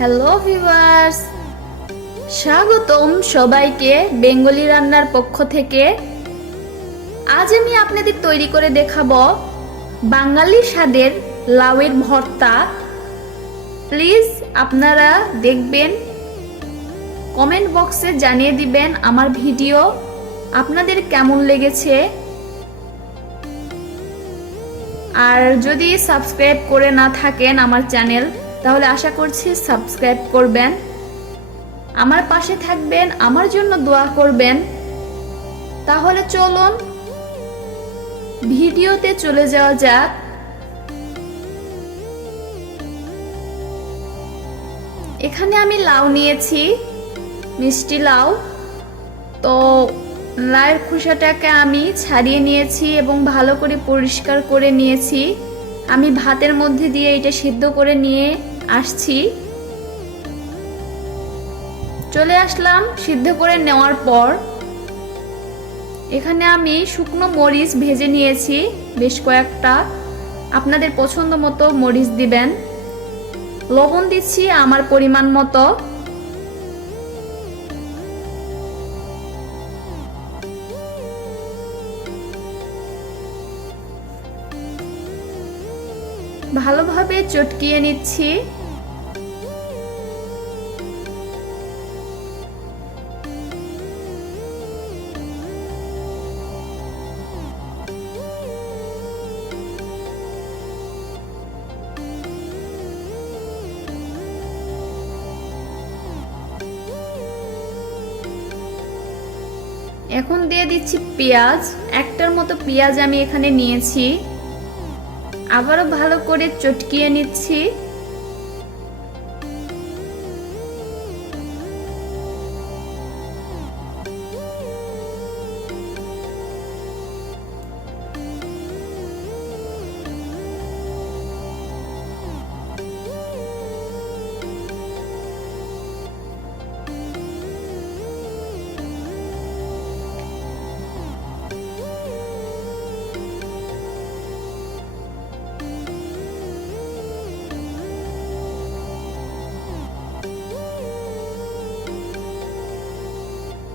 Hello viewers, স্বাগতম সবাইকে Bengali রান্নার পক্ষ থেকে। আজ আমি আপনাদের তৈরি করে দেখাবো বাঙালি স্বাদের লাউয়ের ভর্তা। প্লিজ আপনারা দেখবেন, কমেন্ট বক্সে জানিয়ে দিবেন আমার ভিডিও আপনাদের কেমন লেগেছে। আর যদি সাবস্ক্রাইব করে না থাকেন আমার চ্যানেল, তাহলে আশা করছি সাবস্ক্রাইব করবেন, আমার পাশে থাকবেন, আমার জন্য দোয়া করবেন। তাহলে চলুন ভিডিওতে চলে যাওয়া যাক। এখানে আমি লাউ নিয়েছি, মিষ্টি লাউ। তো লাউয়ের খোসাটাকে আমি ছাড়িয়ে নিয়েছি এবং ভালো করে পরিষ্কার করে নিয়েছি। আমি ভাতের মধ্যে দিয়ে এটা সিদ্ধ করে নিয়ে আসছি। চলে আসলাম সিদ্ধ করে নেওয়ার পর। এখানে আমি শুকনো মরিচ ভেজে নিয়েছি বেশ কয়েকটা, আপনাদের পছন্দ মতো মরিচ দিবেন। লবণ দিচ্ছি আমার পরিমাণ মতো। ভালোভাবে চটকিয়ে নিচ্ছি। এখন দিয়ে দিচ্ছি পেঁয়াজ। একটার মতো পেঁয়াজ আমি এখানে নিয়েছি। আবারও ভালো করে চটকিয়ে নিচ্ছি।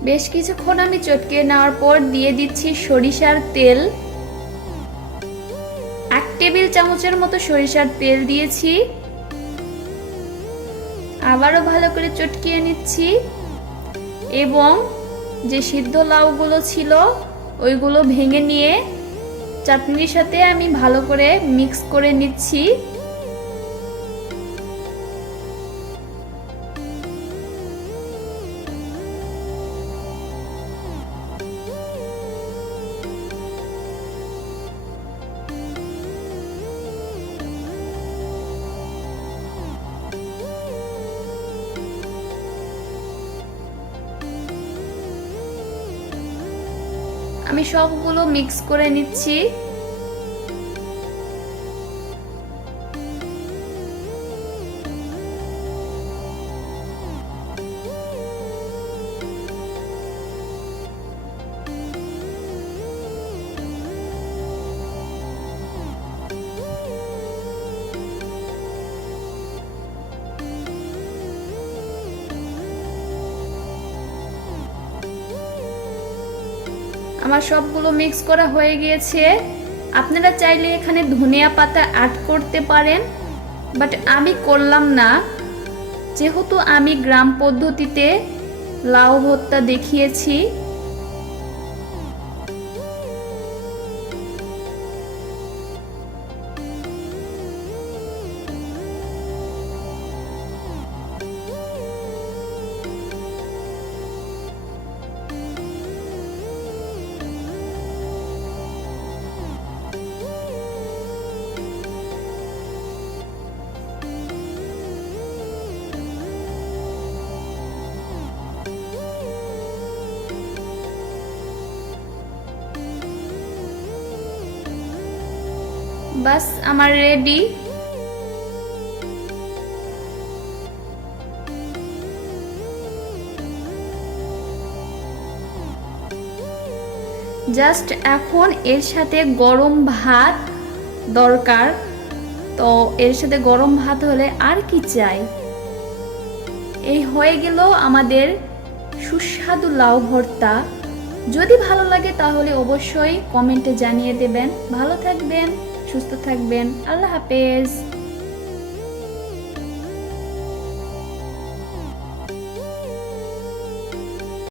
বেশ কিছুক্ষণ আমি চটকে নেওয়ার পর দিয়ে দিচ্ছি সরিষার তেল। 1 টেবিল চামচের মতো সরিষার তেল দিয়েছি। আবারও ভালো করে চটকিয়ে নিচ্ছি এবং যে সিদ্ধ লাউগুলো ছিল ওইগুলো ভেঙে নিয়ে চাটনির সাথে আমি ভালো করে মিক্স করে নিচ্ছি। আমি সবগুলো মিক্স করে নিচ্ছি। আমার সবগুলো মিক্স করা হয়ে গিয়েছে। আপনারা চাইলে এখানে ধনিয়া পাতা অ্যাড করতে পারেন, বাট আমি করলাম না, যেহেতু আমি গ্রাম পদ্ধতিতে লাউ ভর্তা দেখিয়েছি। বাস আমার রেডি। জাস্ট এখন এর সাথে গরম ভাত দরকার। তো এর সাথে গরম ভাত হলে আর কি চাই। এই হয়ে গেল আমাদের সুস্বাদু লাউ ভর্তা। যদি ভালো লাগে তাহলে অবশ্যই কমেন্টে জানিয়ে দেবেন। ভালো থাকবেন, সুস্থ থাকবেন। আল্লাহ হাফেজ।